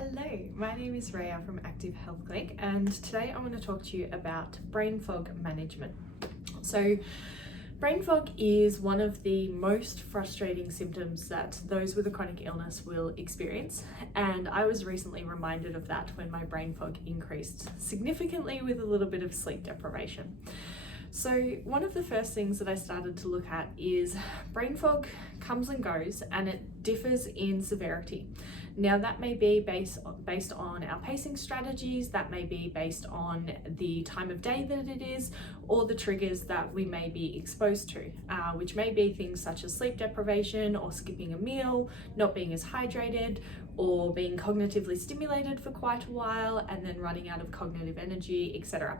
Hello, my name is Rhea from Active Health Clinic, and today I want to talk to you about brain fog management. So brain fog is one of the most frustrating symptoms that those with a chronic illness will experience, and I was recently reminded of that when my brain fog increased significantly with a little bit of sleep deprivation. So one of the first things that I started to look at is brain fog comes and goes, and it differs in severity. Now that may be based on our pacing strategies, that may be based on the time of day that it is, or the triggers that we may be exposed to, which may be things such as sleep deprivation or skipping a meal, not being as hydrated, or being cognitively stimulated for quite a while and then running out of cognitive energy, etc.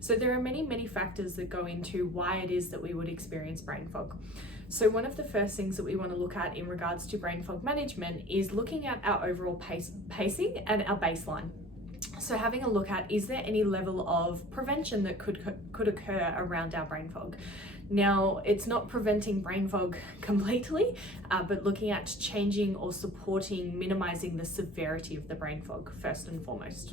So there are many factors that go into why it is that we would experience brain fog. So one of the first things that we want to look at in regards to brain fog management is looking at our overall pacing and our baseline. So having a look at, is there any level of prevention that could occur around our brain fog? Now, it's not preventing brain fog completely, but looking at changing or supporting, minimizing the severity of the brain fog first and foremost.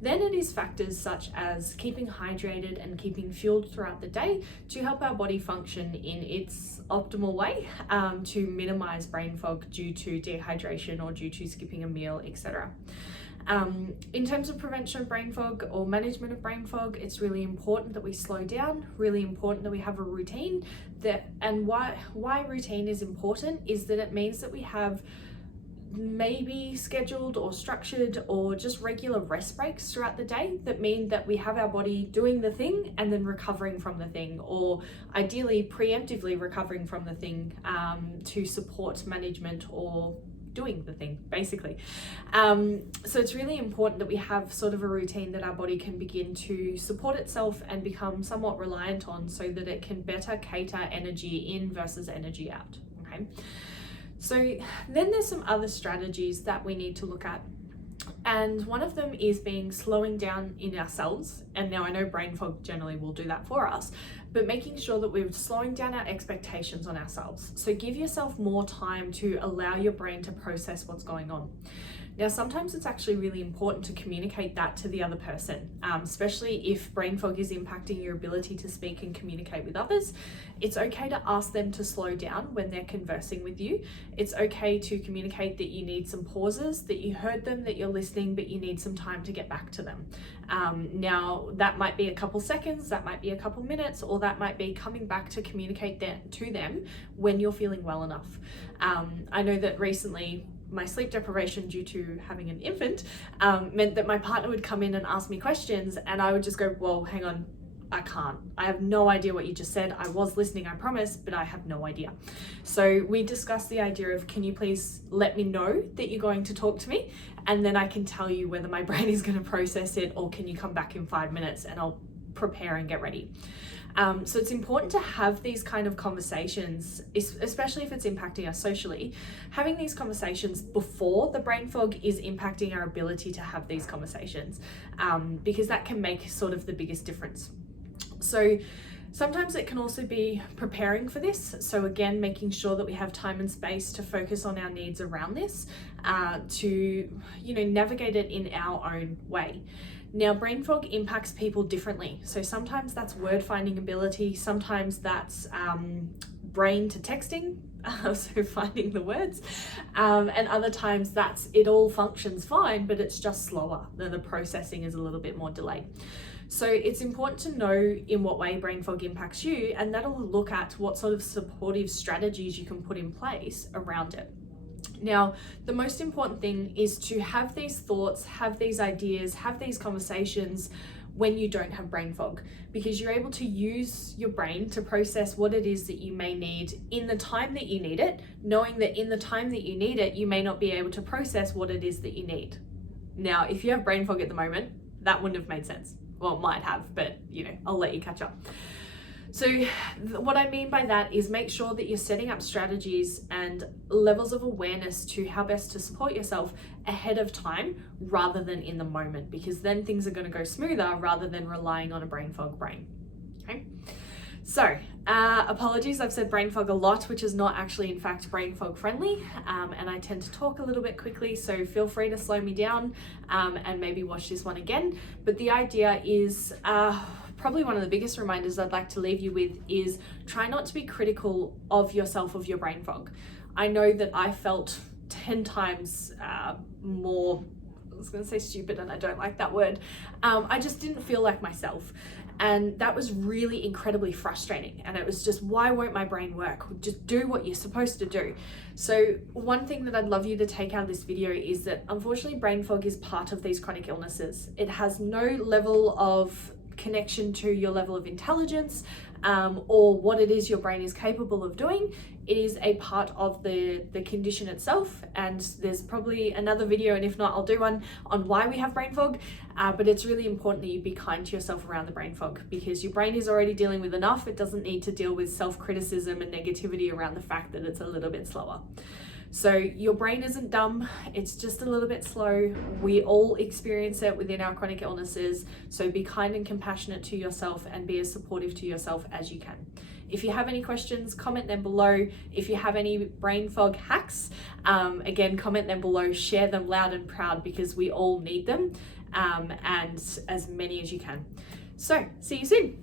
Then it is factors such as keeping hydrated and keeping fueled throughout the day to help our body function in its optimal way, to minimize brain fog due to dehydration or due to skipping a meal, etc. In terms of prevention of brain fog or management of brain fog, it's really important that we slow down, really important that we have a routine. And why routine is important is that it means that we have maybe scheduled or structured or just regular rest breaks throughout the day that mean that we have our body doing the thing and then recovering from the thing, or ideally preemptively recovering from the thing, to support management or doing the thing, basically. So it's really important that we have sort of a routine that our body can begin to support itself and become somewhat reliant on, so that it can better cater energy in versus energy out, okay? So then there's some other strategies that we need to look at. And one of them is slowing down in ourselves. And now I know brain fog generally will do that for us, but making sure that we're slowing down our expectations on ourselves. So give yourself more time to allow your brain to process what's going on. Now, sometimes it's actually really important to communicate that to the other person, especially if brain fog is impacting your ability to speak and communicate with others. It's okay to ask them to slow down when they're conversing with you. It's okay to communicate that you need some pauses, that you heard them, that you're listening, but you need some time to get back to them. Now, that might be a couple seconds, that might be a couple minutes, or that might be coming back to communicate that to them when you're feeling well enough. I know that recently, my sleep deprivation due to having an infant meant that my partner would come in and ask me questions, and I would just go, whoa, hang on, I can't. I have no idea what you just said. I was listening, I promise, but I have no idea. So we discussed the idea of, can you please let me know that you're going to talk to me? And then I can tell you whether my brain is going to process it, or can you come back in 5 minutes and I'll prepare and get ready. So it's important to have these kind of conversations, especially if it's impacting us socially, having these conversations before the brain fog is impacting our ability to have these conversations, because that can make sort of the biggest difference. So sometimes it can also be preparing for this. So again, making sure that we have time and space to focus on our needs around this, to, navigate it in our own way. Now, brain fog impacts people differently. So sometimes that's word finding ability, sometimes that's brain to texting, so finding the words, and other times it all functions fine, but it's just slower, the processing is a little bit more delayed. So it's important to know in what way brain fog impacts you, and that'll look at what sort of supportive strategies you can put in place around it. Now, the most important thing is to have these thoughts, have these ideas, have these conversations when you don't have brain fog, because you're able to use your brain to process what it is that you may need in the time that you need it, knowing that in the time that you need it, you may not be able to process what it is that you need. Now, if you have brain fog at the moment, that wouldn't have made sense. Well, it might have, but I'll let you catch up. So what I mean by that is make sure that you're setting up strategies and levels of awareness to how best to support yourself ahead of time rather than in the moment, because then things are going to go smoother rather than relying on a brain fog brain. Okay. So, apologies, I've said brain fog a lot, which is not actually in fact brain fog friendly, and I tend to talk a little bit quickly, so feel free to slow me down and maybe watch this one again. But the idea is, probably one of the biggest reminders I'd like to leave you with is try not to be critical of yourself, of your brain fog. I know that I felt 10 times more, I was going to say stupid and I don't like that word. I just didn't feel like myself. And that was really incredibly frustrating. And it was just, why won't my brain work? Just do what you're supposed to do. So one thing that I'd love you to take out of this video is that unfortunately brain fog is part of these chronic illnesses. It has no level of connection to your level of intelligence or what it is your brain is capable of doing. It is a part of the condition itself, and there's probably another video, and if not, I'll do one on why we have brain fog, but it's really important that you be kind to yourself around the brain fog, because your brain is already dealing with enough. It doesn't need to deal with self-criticism and negativity around the fact that it's a little bit slower. So your brain isn't dumb, it's just a little bit slow. We all experience it within our chronic illnesses, so be kind and compassionate to yourself and be as supportive to yourself as you can. If you have any questions, comment them below. If you have any brain fog hacks, again, comment them below, share them loud and proud, because we all need them, and as many as you can. So, see you soon.